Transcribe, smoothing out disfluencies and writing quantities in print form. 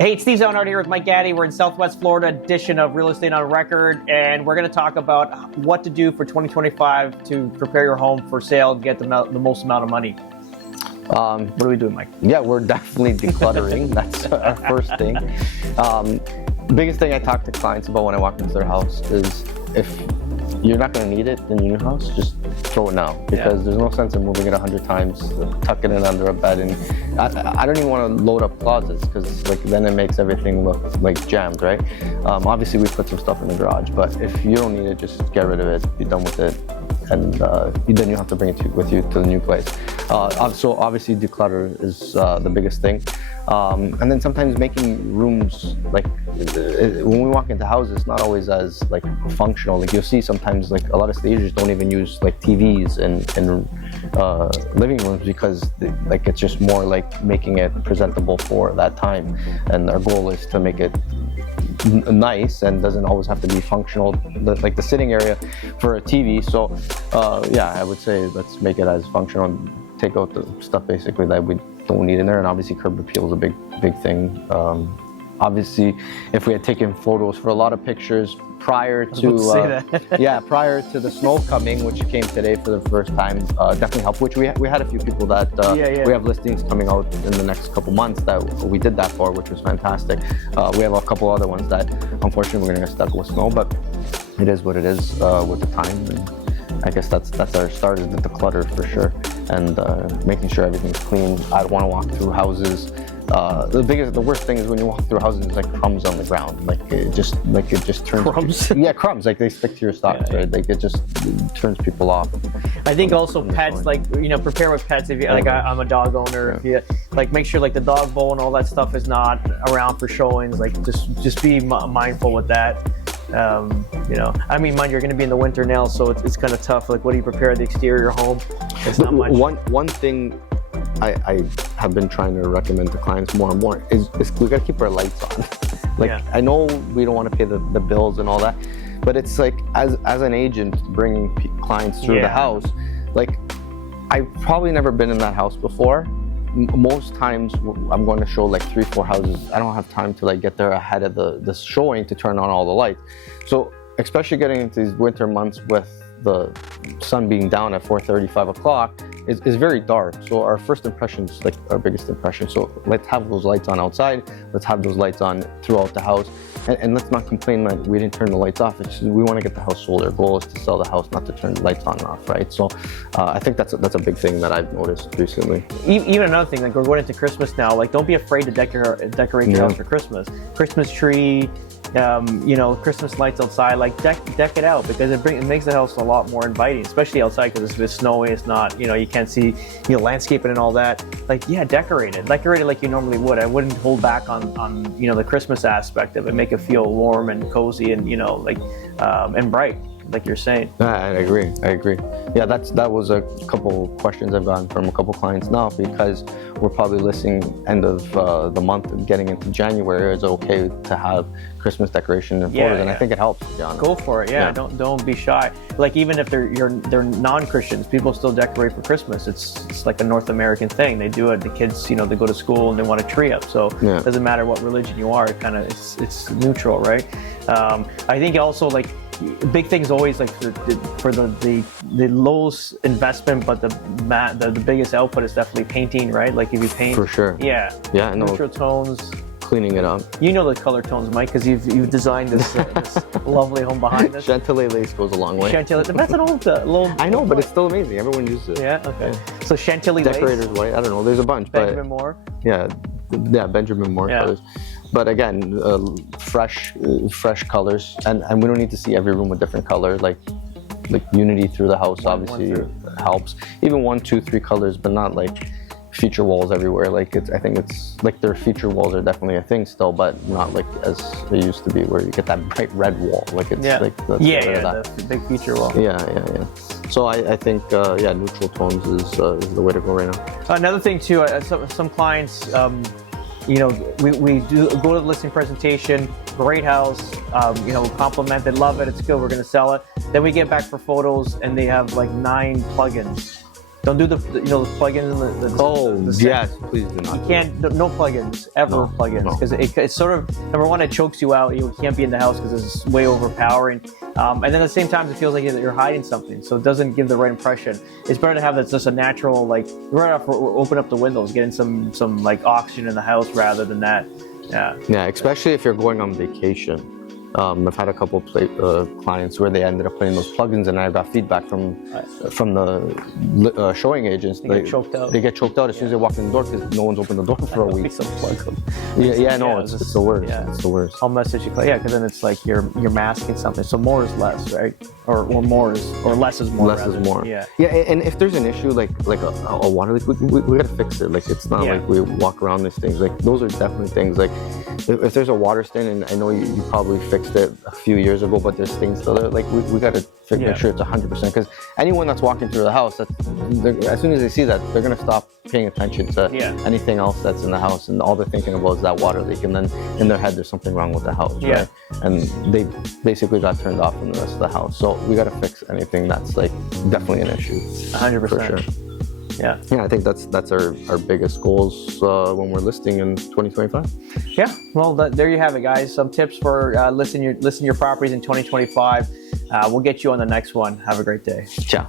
Hey, it's Steve Zonard here with Mike Gaddy. We're in Southwest Florida edition of Real Estate on Record, and we're going to talk about what to do for 2025 to prepare your home for sale and get the most amount of money. What are we doing, Mike? Yeah, we're definitely decluttering. That's our first thing. Biggest thing I talk to clients about when I walk into their house is if you're not going to need it in your new house, just throw it now, because there's no sense in moving it 100 times, tucking it under a bed, and I don't even want to load up closets, because like then it makes everything look like jammed, right? Obviously we put some stuff in the garage, but if you don't need it, just get rid of it, be done with it, and then you have to bring it with you to the new place. So obviously declutter is the biggest thing. And then sometimes making rooms, like when we walk into houses, it's not always as like functional. Like you'll see sometimes like a lot of stagers don't even use like TVs in living rooms, because like it's just more like making it presentable for that time. And our goal is to make it nice and doesn't always have to be functional, like the sitting area for a TV. So yeah, I would say let's make it as functional and take out the stuff basically that we don't need in there. And obviously curb appeal is a big thing. Obviously if we had taken photos for a lot of pictures prior to prior to the snow coming, which came today for the first time, definitely helped, which we had a few people that we have listings coming out in the next couple months that we did that for, which was fantastic. We have a couple other ones that unfortunately we're gonna get stuck with snow, but it is what it is with the time. And I guess that's our start, is the clutter for sure, and making sure everything's clean. I don't want to walk through houses. The worst thing is when you walk through houses, there's like crumbs on the ground. Like it just turns crumbs. Yeah, crumbs. Like they stick to your socks, right? Like it just turns people off. I think also pets, like prepare with pets. If you like, I'm a dog owner. If you like, make sure like the dog bowl and all that stuff is not around for showings. Like just be mindful with that. I mean, mind you're going to be in the winter now, so it's kind of tough. Like, what do you prepare the exterior home? It's not much. One thing I have been trying to recommend to clients more and more is we got to keep our lights on. I know we don't want to pay the bills and all that, but it's like as an agent bringing clients through the house, like I've probably never been in that house before. Most times I'm going to show like 3-4 houses. I don't have time to like get there ahead of the showing to turn on all the lights. So especially getting into these winter months with the sun being down at 4:30, 5 o'clock is very dark. So our first impression is like our biggest impression. So let's have those lights on outside. Let's have those lights on throughout the house. And let's not complain that we didn't turn the lights off. It's just, we want to get the house sold. Our goal is to sell the house, not to turn the lights on and off, right? So I think that's a big thing that I've noticed recently. Even another thing, like we're going into Christmas now, like don't be afraid to decorate your house for Christmas. Christmas tree, Christmas lights outside, like deck it out, because it makes the house a lot more inviting, especially outside, because it's snowy. It's not, you can't see, landscaping and all that. Like, decorate it like you normally would. I wouldn't hold back on the Christmas aspect of it. Make it feel warm and cozy and and bright, like you're saying. I agree. Yeah, that was a couple questions I've gotten from a couple clients now, because we're probably listing end of the month and getting into January. Is it okay to have Christmas decoration and photos? And I think it helps, to be honest. Go for it. Yeah. Don't be shy. Like even if they're non-Christians, people still decorate for Christmas. It's like a North American thing. They do it. The kids, they go to school and they want a tree up. So it doesn't matter what religion you are. It's neutral, right? I think also like big things always like for the lowest investment, but the biggest output is definitely painting, right? Like if you paint, for sure. Neutral tones, cleaning it up. You know the color tones, Mike, because you've designed this lovely home behind us. Chantilly lace goes a long way. Chantilly, that's an old little. I know, but it's still amazing. Everyone uses it. Yeah. Okay. So Chantilly Decorators lace. white. I don't know. There's a bunch. Benjamin Moore. Yeah, Benjamin Moore colors. But again, fresh colors, and we don't need to see every room with different color. Like unity through the house obviously helps. Even 1, 2, 3 colors, but not like feature walls everywhere. Like I think it's like their feature walls are definitely a thing still, but not like as they used to be, where you get that bright red wall. Like it's like the big feature wall. Yeah. So I think neutral tones is the way to go right now. Another thing too, some clients. We do go to the listing presentation, great house, compliment, they love it, it's good, we're going to sell it. Then we get back for photos and they have like 9 plugins Don't do the plugins and the yes, please do not. You can't, no plugins, ever plugins, because it's sort of, number one, it chokes you out. You can't be in the house because it's way overpowering. And then at the same time, it feels like you're hiding something, so it doesn't give the right impression. It's better to have that just a natural, like, right off, open up the windows, getting some like oxygen in the house rather than that. Yeah. Yeah, especially if you're going on vacation. I've had a couple clients where they ended up putting those plugins, and I got feedback from the showing agents. They get choked out. They get choked out as soon as they walk in the door because no one's opened the door for a week. Please unplug them. It's the worst. Yeah. It's the worst. I'll message you. Yeah, because then it's like you're masking something. So more is less, right? Or more is, or less is more. Less is more. Yeah. Yeah, and if there's an issue like a water leak, we gotta fix it. Like, it's not like we walk around these things. Like, those are definitely things. Like, if there's a water stain, and I know you probably fixed it a few years ago, but there's things still there. Like, we gotta make sure it's 100%. Because anyone that's walking through the house, as soon as they see that, they're gonna stop paying attention to anything else that's in the house, and all they're thinking about is that water leak, and then in their head there's something wrong with the house, right? And they basically got turned off from the rest of the house. So we got to fix anything that's like definitely an issue. 100%. For sure. Yeah. I think that's our biggest goals when we're listing in 2025. Yeah. Well, there you have it, guys. Some tips for listing your properties in 2025. We'll get you on the next one. Have a great day. Ciao.